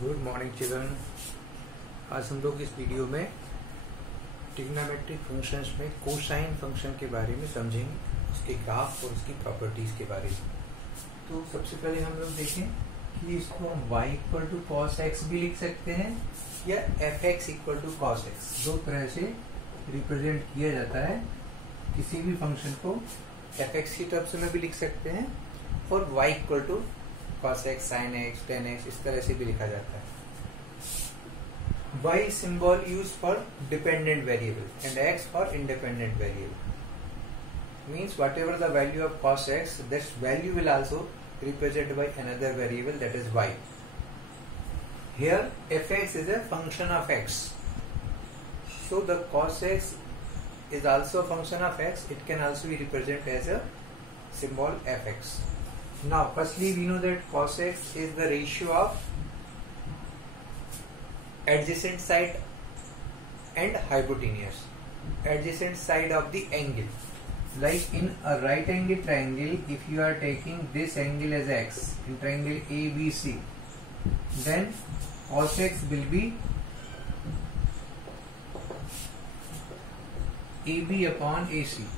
Good morning children. आज हम लोग इस वीडियो में ट्रिग्नोमेट्रिक फंक्शंस में कोसाइन फंक्शन के बारे में समझेंगे, उसके ग्राफ और उसकी प्रॉपर्टीज के बारे में। तो सबसे पहले हम लोग देखें कि इसको हम y equal to cos x भी लिख सकते हैं या f x equal to cos x, दो तरह से रिप्रेजेंट किया जाता है। किसी भी फंक्शन को एफ एक्स की टर्म्स में भी लिख सकते हैं और y equal to cos x, sin x, tan x इस तरह से भी लिखा जाता है। y symbol used for dependent variable and x for independent variable. Means whatever the value of cos x, this value will also represented by another variable, that is y. Here fx is a function of x. So the cos x is also a function of x. It can also be represented as a symbol fx. Now firstly we know that cos x is the ratio of adjacent side and hypotenuse, adjacent side of the angle. Like in a right angle triangle, if you are taking this angle as x in triangle ABC, then cos x will be AB upon AC,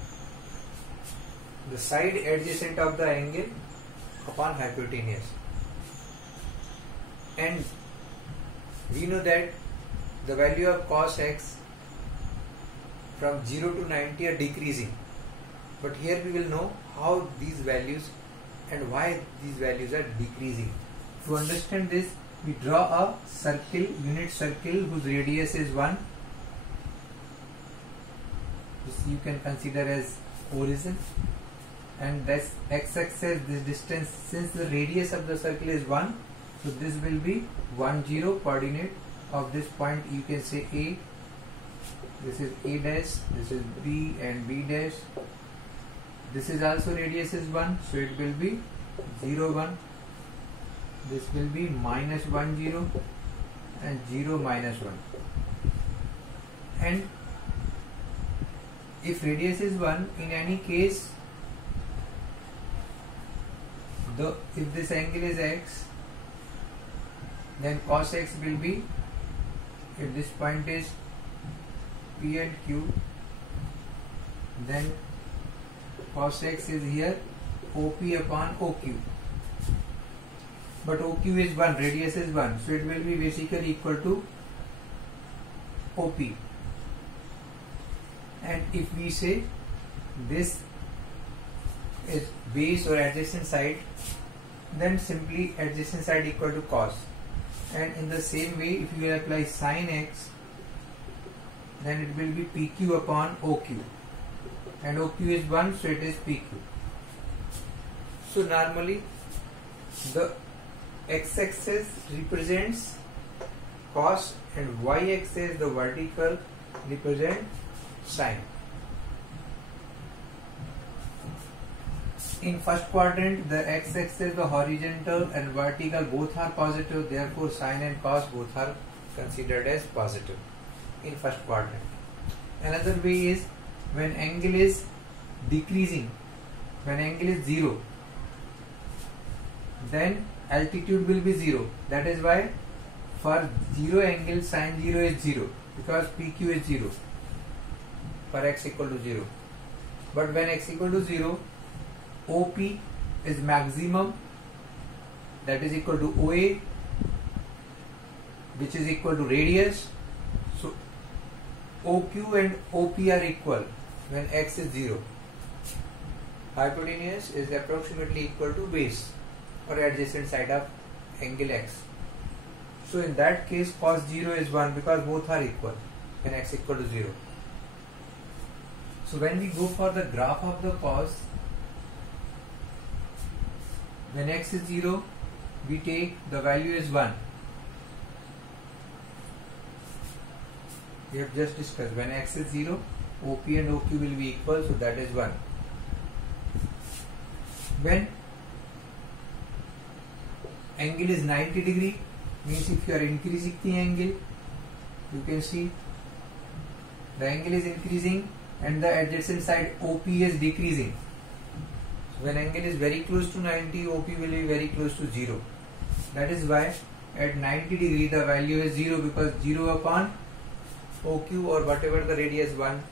the side adjacent of the angle upon hypotenuse. And we know that the value of cos x from 0 to 90 are decreasing, but here we will know how these values and why these values are decreasing. To understand this, we draw a circle, unit circle whose radius is 1. This you can consider as origin, and this x-axis, this distance, since the radius of the circle is 1, so this will be 1 0 coordinate of this point. You can say A, this is A dash, this is B and B dash. This is also radius is 1, so it will be 0 1. This will be minus 1 0 and 0 minus 1. And if radius is 1, in any case, if this angle is x, then cos x will be, if this point is P and Q, then cos x is here OP upon OQ. But OQ is 1, radius is 1, so it will be basically equal to OP. And if we say this is base or adjacent side, then simply adjacent side equal to cos. And in the same way, if you apply sin x, then it will be PQ upon OQ, and OQ is 1, so it is PQ. So normally the x-axis represents cos and y-axis, the vertical, represent sin. In first quadrant, the x-axis, the horizontal and vertical both are positive, therefore sin and cos both are considered as positive in first quadrant. Another way is when angle is decreasing, when angle is 0, then altitude will be 0. That is why for 0 angle sin 0 is 0, because PQ is 0 for x equal to 0. But when x equal to 0, OP is maximum, that is equal to OA, which is equal to radius. So OQ and OP are equal when x is 0. Hypotenuse is approximately equal to base or adjacent side of angle x. So in that case cos 0 is 1, because both are equal when x equal to 0. So when we go for the graph of the cos, when x is 0, we take the value is 1. We have just discussed when x is 0, OP and OQ will be equal, so that is 1. When angle is 90 degree, means if you are increasing the angle, you can see the angle is increasing and the adjacent side OP is decreasing. When angle is very close to 90, OP will be very close to 0. That is why at 90 degree the value is 0 because 0 upon OQ or whatever the radius 1,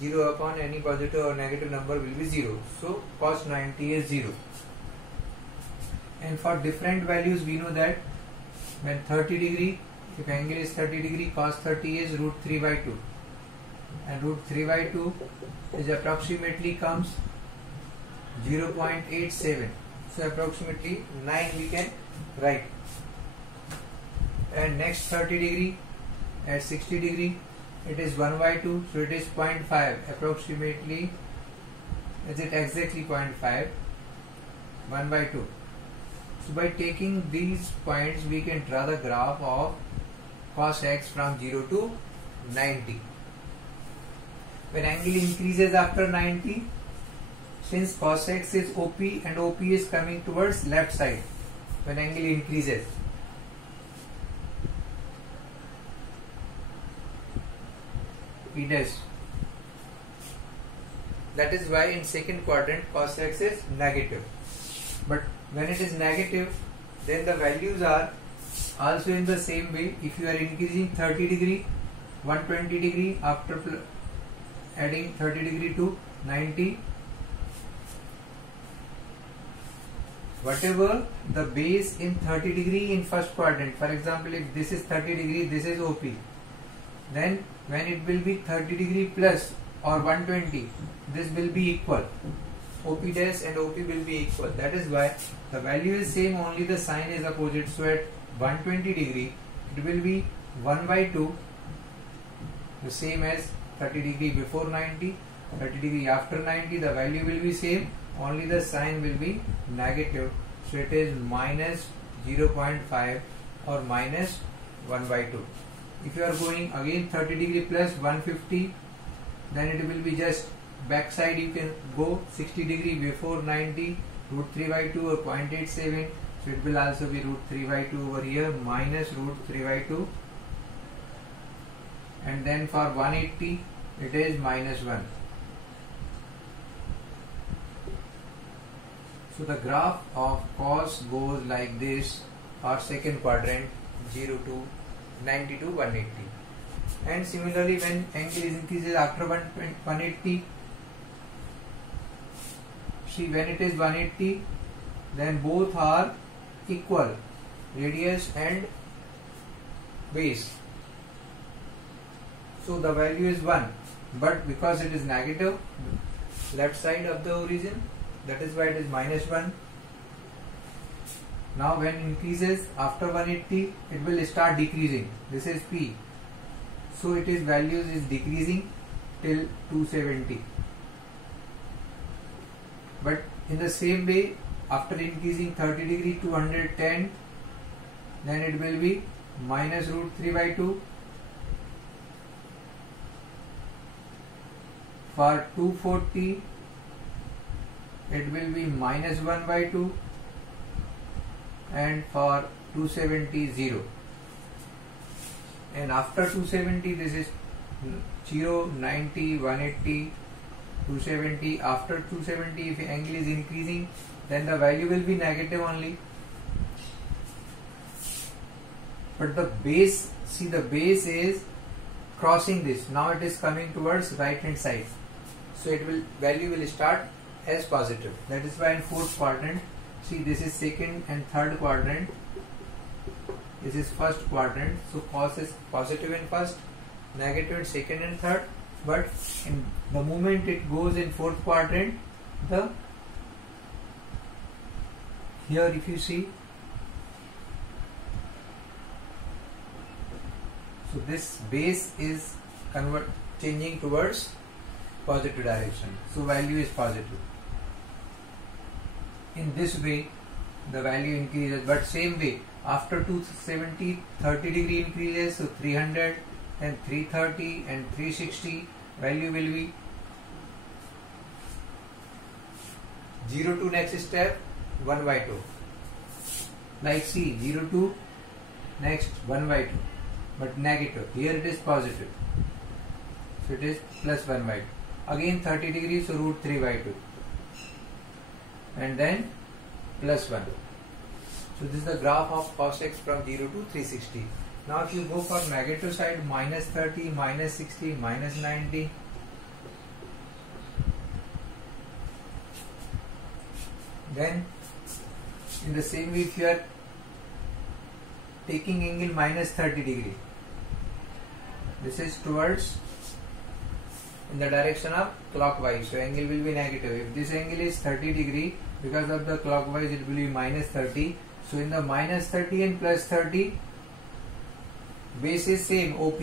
0 upon any positive or negative number will be 0. So cos 90 is 0. And for different values we know that when 30 degree, if angle is 30 degree, cos 30 is root 3 by 2. And root 3 by 2 is approximately comes 0.87. So approximately 9 we can write. And next 30 degree at 60 degree it is 1 by 2, so it is 0.5 approximately. Is it exactly 0.5? 1 by 2. So by taking these points we can draw the graph of cos x from 0 to 90. When angle increases after 90, since cos x is OP and OP is coming towards left side when angle increases. P dash. That is why in second quadrant cos x is negative. But when it is negative, then the values are also in the same way. If you are increasing 30 degree, 120 degree after adding 30 degree to 90, whatever the base in 30 degree in first quadrant, for example if this is 30 degree, this is OP, then when it will be 30 degree plus or 120, this will be equal. OP dash and OP will be equal. That is why the value is same, only the sign is opposite. So at 120 degree it will be 1 by 2, the same as 30 degree before 90, 30 degree after 90, the value will be same, only the sign will be negative. So it is minus 0.5 or minus 1 by 2. If you are going again 30 degree plus 150, then it will be just back side. You can go 60 degree before 90, root 3 by 2 or 0.87. So it will also be root 3 by 2 over here, minus root 3 by 2. And then for 180 it is minus 1. So the graph of cos goes like this for second quadrant, 0 to 90 to 180. And similarly when angle is increases after 180, see when it is 180 then both are equal, radius and base. So the value is 1, but because it is negative left side of the origin, that is why it is minus 1. Now when increases after 180, it will start decreasing. This is P. So it is values is decreasing till 270. But in the same way, after increasing 30 degree to 110, then it will be minus root 3 by 2. For 240, it will be minus 1 by 2. And for 270, 0. And after 270, this is 0, 90, 180, 270. After 270, if angle is increasing, then the value will be negative only. But the base, see the base is crossing this. Now it is coming towards right hand side. So it will value will start as positive. That is why in fourth quadrant, see this is second and third quadrant, this is first quadrant, so cos is positive in first, negative in second and third, but in the moment it goes in fourth quadrant, the here if you see, so this base is changing towards positive direction, so value is positive. In this way the value increases, but same way after 270 30 degree increases, so 300 and 330 and 360 value will be 0 to next step 1 by 2, like see 0 to next 1 by 2, but negative. Here it is positive, so it is plus 1 by 2. Again 30 degrees, so root 3 by 2, and then plus 1. So So this is the graph of cos x from 0 to 360. Now if you go for negative side, minus 30, minus 60, minus 90. Then in the same way, if you are taking angle minus 30 degree, this is towards in the direction of clockwise, so angle will be negative. If this angle is 30 degree, because of the clockwise it will be minus 30. So in the minus 30 and plus 30, base is same, OP,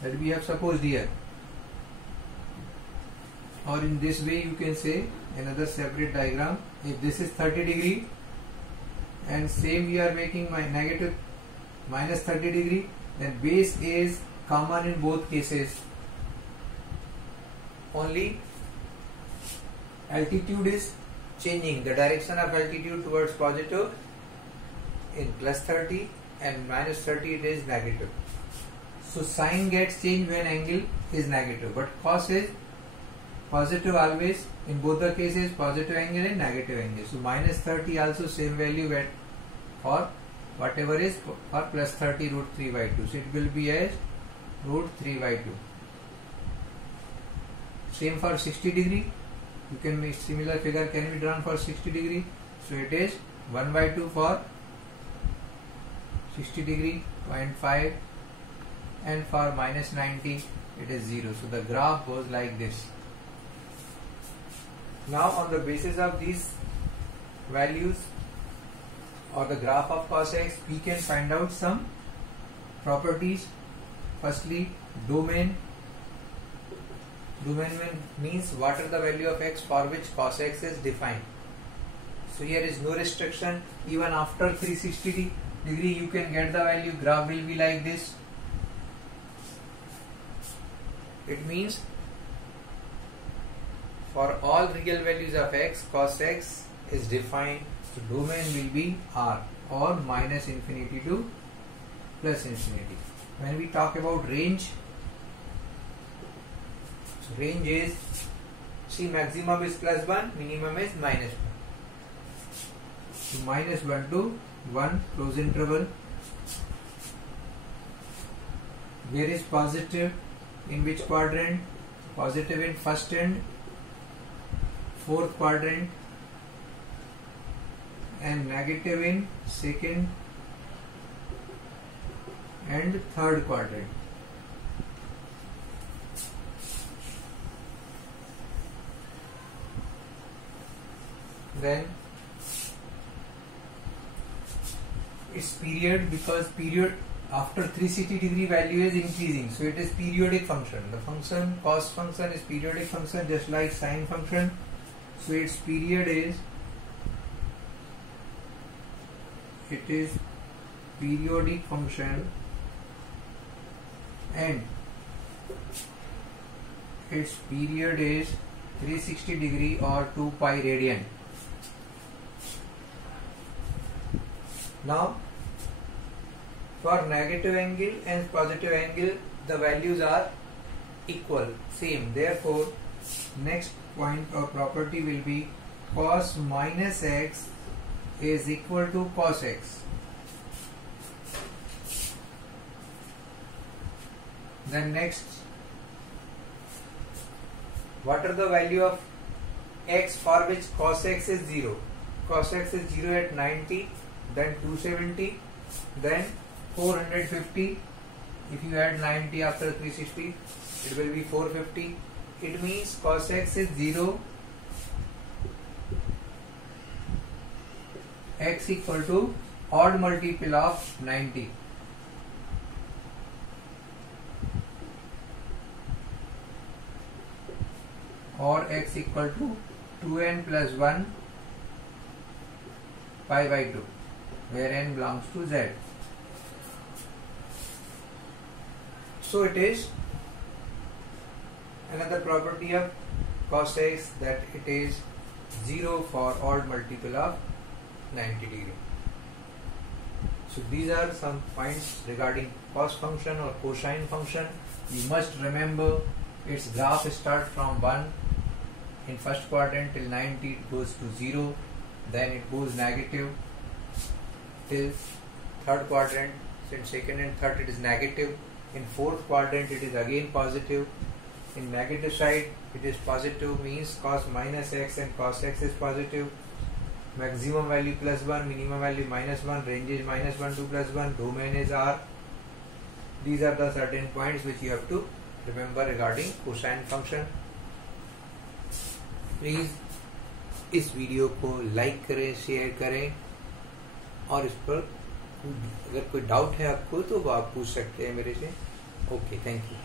that we have supposed here. Or in this way you can say another separate diagram. If this is 30 degree and same we are making my negative minus 30 degree, then base is common in both cases. Only altitude is changing, the direction of altitude towards positive in plus 30 and minus 30 it is negative. So sign gets changed when angle is negative, but cos is positive always in both the cases, positive angle and negative angle. So minus 30 also same value at or whatever is for plus 30 root 3 by 2. So it will be as root 3 by 2. Same for 60 degree. You can make similar figure can be drawn for 60 degree. So it is 1 by 2 for 60 degree, 0.5, and for minus 90 it is 0. So the graph goes like this. Now on the basis of these values or the graph of cos x, we can find out some properties. Firstly, domain. Domain means what are the value of x for which cos x is defined. So here is no restriction. Even after 360 degree you can get the value. Graph will be like this. It means for all real values of x, cos x is defined. So domain will be R or minus infinity to plus infinity. When we talk about range, so range is, see, maximum is plus 1, minimum is minus 1. So minus 1 to 1 close interval. Where is positive? In which quadrant? Positive in first and fourth quadrant, and negative in second and third quadrant. Then its period, because period after 360 degree value is increasing, so it is periodic function. The function cos function is periodic function just like sine function. So its period is, it is periodic function, and its period is 360 degree or 2 pi radian. Now for negative angle and positive angle the values are equal, same. Therefore next point or property will be cos minus x is equal to cos x. Then next, what are the value of x for which cos x is 0? Cos x is 0 at 90, then 270, then 450. If you add 90 after 360, it will be 450. It means cos x is 0, x equal to odd multiple of 90. Or x equal to 2n plus 1 pi by 2, where n belongs to z. So it is another property of cos x that it is 0 for odd multiple of 90 degree. So these are some points regarding cos function or cosine function. You must remember its graph starts from 1 in first quadrant till 90, it goes to 0, then it goes negative, till third quadrant. In second and third it is negative. In fourth quadrant it is again positive. In negative side it is positive, means cos minus x and cos x is positive. Maximum value +1, minimum value -1, range is -1 to +1, domain is R. These are the certain points which you have to remember regarding cosine function. Please इस video को like करें, share करें, और इस पर अगर कोई doubt है आपको तो वो आप पूछ सकते हैं मेरे से. Okay, thank you.